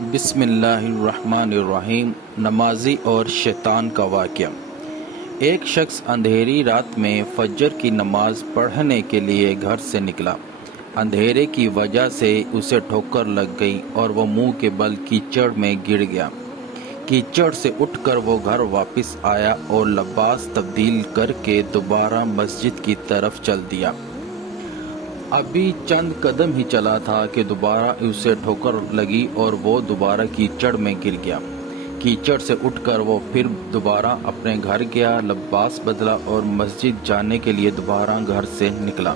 بسم اللہ الرحمن الرحیم۔ نمازی اور شیطان کا واقعہ۔ ایک شخص اندھیری رات میں فجر کی نماز پڑھنے کے لیے گھر سے نکلا۔ اندھیرے کی وجہ سے اسے ٹھوکر لگ گئی اور وہ منہ کے بل کیچڑ میں گر گیا۔ کیچڑ سے اٹھ کر وہ گھر واپس آیا اور لباس تبدیل کر کے دوبارہ مسجد کی طرف چل دیا۔ ابھی چند قدم ہی چلا تھا کہ دوبارہ اسے ٹھوکر لگی اور وہ دوبارہ کیچڑ میں گر گیا۔ کیچڑ سے اٹھ کر وہ پھر دوبارہ اپنے گھر گیا، لباس بدلا اور مسجد جانے کے لیے دوبارہ گھر سے نکلا۔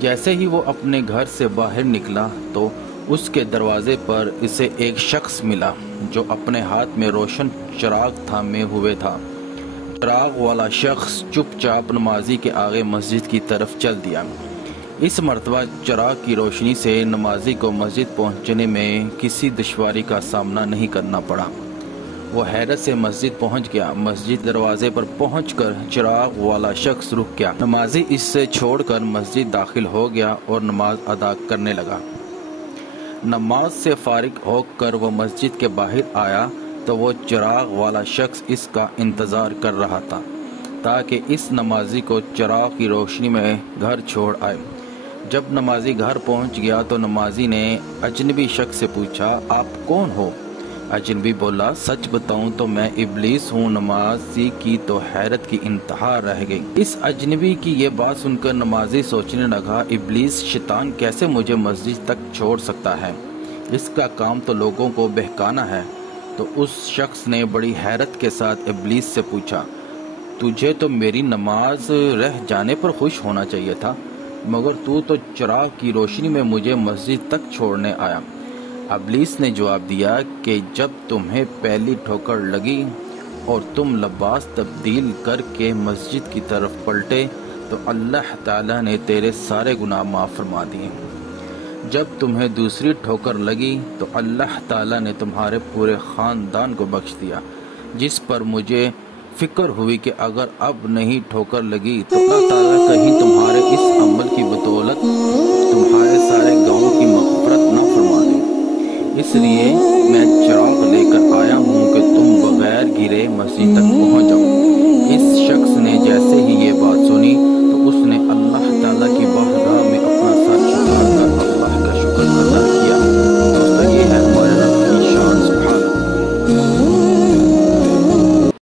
جیسے ہی وہ اپنے گھر سے باہر نکلا تو اس کے دروازے پر اسے ایک شخص ملا جو اپنے ہاتھ میں روشن چراغ تھامے ہوئے تھا۔ چراغ والا شخص چپ چاپ نمازی کے آگے مسجد کی طرف چل دیا۔ اس مرتبہ چراغ کی روشنی سے نمازی کو مسجد پہنچنے میں کسی دشواری کا سامنا نہیں کرنا پڑا۔ وہ حیرت سے مسجد پہنچ گیا۔ مسجد دروازے پر پہنچ کر چراغ والا شخص رک گیا۔ نمازی اس سے چھوڑ کر مسجد داخل ہو گیا اور نماز ادا کرنے لگا۔ نماز سے فارغ ہو کر وہ مسجد کے باہر آیا تو وہ چراغ والا شخص اس کا انتظار کر رہا تھا تاکہ اس نمازی کو چراغ کی روشنی میں گھر چھوڑ آئے۔ جب نمازی گھر پہنچ گیا تو نمازی نے اجنبی شخص سے پوچھا، آپ کون ہو؟ اجنبی بولا، سچ بتاؤں تو میں ابلیس ہوں۔ نمازی کی تو حیرت کی انتہا رہ گئی۔ اس اجنبی کی یہ بات سن کر نمازی سوچنے لگا، ابلیس شیطان کیسے مجھے مسجد تک چھوڑ سکتا ہے؟ اس کا کام تو لوگوں کو بہکانا ہے۔ تو اس شخص نے بڑی حیرت کے ساتھ ابلیس سے پوچھا، تجھے تو میری نماز رہ جانے پر خوش ہونا چاہیے تھا، مگر تو چراغ کی روشنی میں مجھے مسجد تک چھوڑنے آیا۔ ابلیس نے جواب دیا کہ جب تمہیں پہلی ٹھوکر لگی اور تم لباس تبدیل کر کے مسجد کی طرف پلٹے تو اللہ تعالیٰ نے تیرے سارے گناہ معاف فرما دیے۔ جب تمہیں دوسری ٹھوکر لگی تو اللہ تعالیٰ نے تمہارے پورے خاندان کو بخش دیا، جس پر مجھے فکر ہوئی کہ اگر اب نہیں ٹھوکر لگی تو اللہ تعالیٰ کہیں